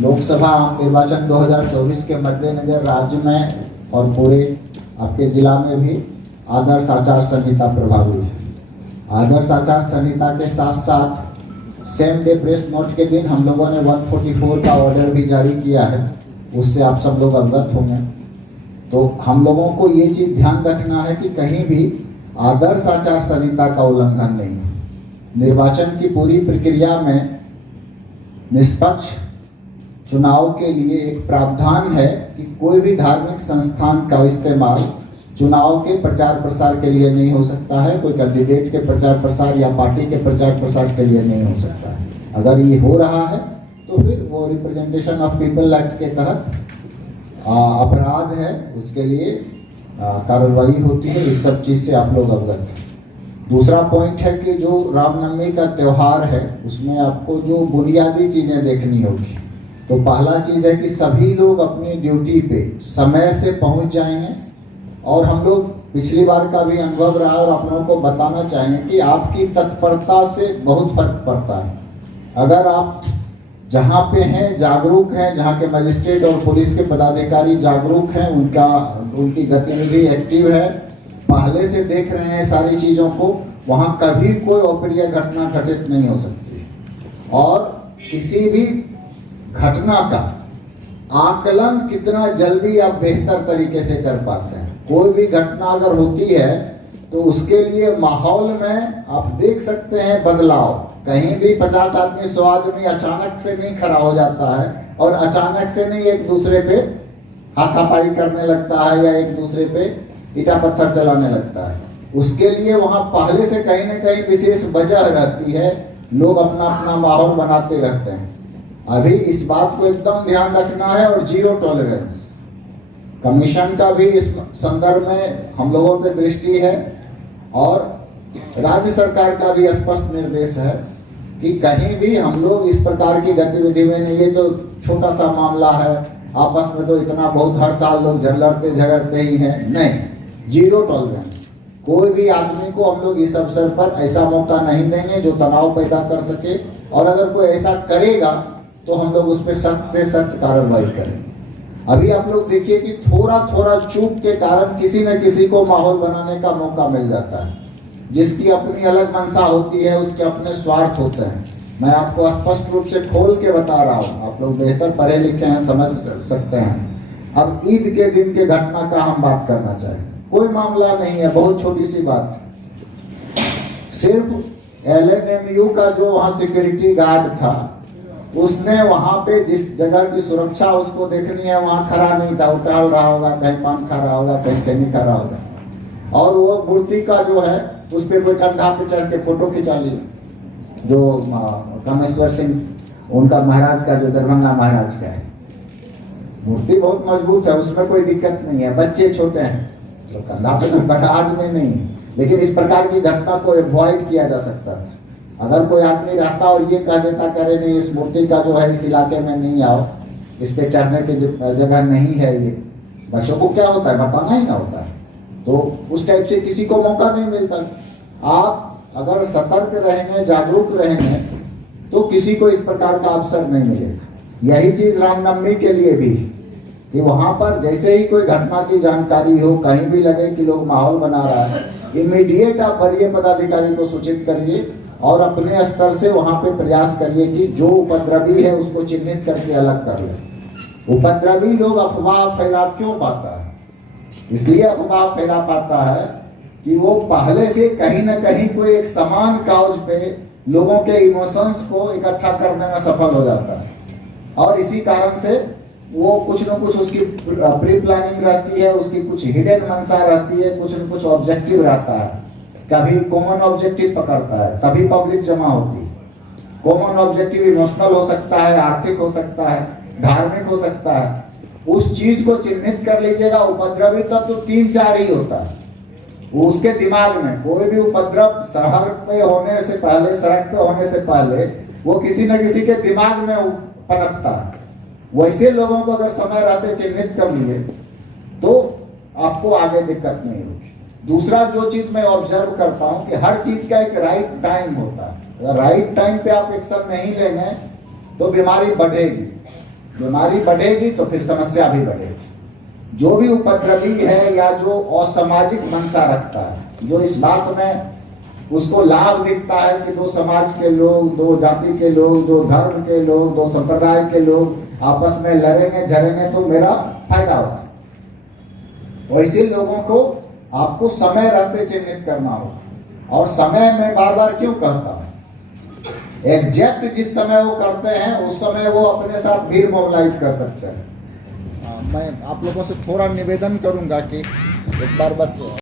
लोकसभा निर्वाचन 2024 के मद्देनजर राज्य में और पूरे आपके जिला में भी आदर्श आचार संहिता प्रभावी है। आदर्श आचार संहिता के साथ साथ सेम डे प्रेस नोट के दिन हम लोगों ने 144 का ऑर्डर भी जारी किया है, उससे आप सब लोग अवगत होंगे। तो हम लोगों को ये चीज ध्यान रखना है कि कहीं भी आदर्श आचार संहिता का उल्लंघन नहीं हो। निर्वाचन की पूरी प्रक्रिया में निष्पक्ष चुनाव के लिए एक प्रावधान है कि कोई भी धार्मिक संस्थान का इस्तेमाल चुनाव के प्रचार प्रसार के लिए नहीं हो सकता है, कोई कैंडिडेट के प्रचार प्रसार या पार्टी के प्रचार प्रसार के लिए नहीं हो सकता है। अगर ये हो रहा है तो फिर वो रिप्रेजेंटेशन ऑफ पीपल एक्ट के तहत अपराध है, उसके लिए कार्रवाई होती है। इस सब चीज से आप लोग अवगत हैं। दूसरा पॉइंट है कि जो रामनवमी का त्योहार है उसमें आपको जो बुनियादी चीजें देखनी होगी। तो पहला चीज है कि सभी लोग अपनी ड्यूटी पे समय से पहुंच जाएंगे, और हम लोग पिछली बार का भी अनुभव रहा और आप लोगों को बताना चाहेंगे कि आपकी तत्परता से बहुत फर्क पड़ता है। अगर आप जहाँ पे हैं जागरूक हैं, जहाँ के मजिस्ट्रेट और पुलिस के पदाधिकारी जागरूक हैं, उनकी गतिविधि एक्टिव है, पहले से देख रहे हैं सारी चीजों को, वहाँ कभी कोई अप्रिय घटना घटित नहीं हो सकती। और किसी भी घटना का आकलन कितना जल्दी आप बेहतर तरीके से कर पाते हैं। कोई भी घटना अगर होती है तो उसके लिए माहौल में आप देख सकते हैं बदलाव। कहीं भी 50 आदमी 100 आदमी अचानक से नहीं खड़ा हो जाता है, और अचानक से नहीं एक दूसरे पे हाथापाई करने लगता है या एक दूसरे पे ईटा पत्थर चलाने लगता है। उसके लिए वहां पहले से कहीं ना कहीं विशेष वजह रहती है, लोग अपना अपना माहौल बनाते रहते हैं। अभी इस बात को एकदम ध्यान रखना है, और जीरो टॉलरेंस कमीशन का भी इस संदर्भ में हम लोगों पे दृष्टि है, और राज्य सरकार का भी स्पष्ट निर्देश है कि कहीं भी हम लोग इस प्रकार की गतिविधि में नहीं। ये तो छोटा सा मामला है, आपस में तो इतना बहुत हर साल लोग लड़ते झगड़ते ही हैं, नहीं, जीरो टॉलरेंस। कोई भी आदमी को हम लोग इस अवसर पर ऐसा मौका नहीं देंगे जो तनाव पैदा कर सके, और अगर कोई ऐसा करेगा तो हम लोग उस पर सख्त से सख्त कार्रवाई करेंगे। अभी आप लोग देखिए कि थोड़ा थोड़ा चूक के कारण किसी न किसी को माहौल बनाने का मौका मिल जाता है। जिसकी अपनी अलग मंशा होती है, उसके अपने स्वार्थ होते हैं। मैं आपको स्पष्ट रूप से खोल के बता रहा हूँ, आप लोग बेहतर पढ़े लिखे हैं, समझ सकते हैं। अब ईद के दिन के घटना का हम बात करना चाहें, कोई मामला नहीं है, बहुत छोटी सी बात। सिर्फ LNMU का जो वहाँ सिक्योरिटी गार्ड था, उसने वहां पे जिस जगह की सुरक्षा उसको देखनी है वहां खड़ा नहीं था, उटाल रहा होगा, कहीं पान खा रहा होगा, कहीं खैनी खा रहा होगा, और वो मूर्ति का जो है उस पर कोई कंधा पे चढ़ के फोटो खिंचा लिया। जो कामेश्वर सिंह उनका महाराज का, जो दरभंगा महाराज का है, मूर्ति बहुत मजबूत है, उसमें कोई दिक्कत नहीं है, बच्चे छोटे हैं तो कंधा पे बड़ा आदमी नहीं। लेकिन इस प्रकार की घटना को अवॉइड किया जा सकता था। अगर कोई आदमी रहता और ये कह देता करे नहीं, इस मूर्ति का जो है इस इलाके में नहीं आओ, इस पे चढ़ने की जगह नहीं है, ये बच्चों को क्या होता है बताना ही ना होता है, तो उस टाइप से किसी को मौका नहीं मिलता। आप अगर सतर्क रहेंगे, जागरूक रहेंगे, तो किसी को इस प्रकार का अवसर नहीं मिलेगा। यही चीज रामनवमी के लिए भी, कि वहां पर जैसे ही कोई घटना की जानकारी हो, कहीं भी लगे कि लोग माहौल बना रहा है, इमीडिएट आप वरीय पदाधिकारी को सूचित करिए, और अपने स्तर से वहां पे प्रयास करिए कि जो उपद्रवी है उसको चिन्हित करके अलग कर ले। उपद्रवी लोग अफवाह फैला क्यों पाता है? इसलिए अफवाह फैला पाता है कि वो पहले से कहीं ना कहीं कोई एक समान काउज पे लोगों के इमोशंस को इकट्ठा करने में सफल हो जाता है, और इसी कारण से वो कुछ न कुछ उसकी प्री प्लानिंग रहती है, उसकी कुछ हिडन मंशा रहती है, कुछ न कुछ ऑब्जेक्टिव रहता है। कभी कॉमन ऑब्जेक्टिव पकड़ता है, तभी पब्लिक जमा होती है। कॉमन ऑब्जेक्टिव इमोशनल हो सकता है, आर्थिक हो सकता है, धार्मिक हो सकता है। उस चीज को चिन्हित कर लीजिएगा। उपद्रवी तत्व तो 3-4 ही होता है उसके दिमाग में। कोई भी उपद्रव सड़क पे होने से पहले, सड़क पे होने से पहले वो किसी न किसी के दिमाग में पनपता है। वैसे लोगों को अगर समय रहते चिन्हित कर लिए तो आपको आगे दिक्कत नहीं होगी। दूसरा जो चीज मैं ऑब्जर्व करता हूं कि हर चीज का एक राइट टाइम होता है। अगर राइट टाइम पे आप एक्शन नहीं लेंगे तो बीमारी बढ़ेगी। बीमारी बढ़ेगी तो फिर समस्या भी बढ़ेगी। जो भी उपद्रवी है या जो असामाजिक मंशा रखता है, जो इस बात में उसको लाभ दिखता है कि दो समाज के लोग, दो जाति के लोग, दो धर्म के लोग, दो संप्रदाय के लोग आपस में लड़ेंगे झड़ेंगे तो मेरा फायदा होगा, वैसे लोगों को आपको समय रहते चिन्हित करना होगा। और समय में बार बार क्यों कहता हूं, एग्जैक्ट जिस समय वो करते हैं उस समय वो अपने साथ भीड़ मोबिलाइज कर सकते हैं। मैं आप लोगों से थोड़ा निवेदन करूंगा कि एक बार बस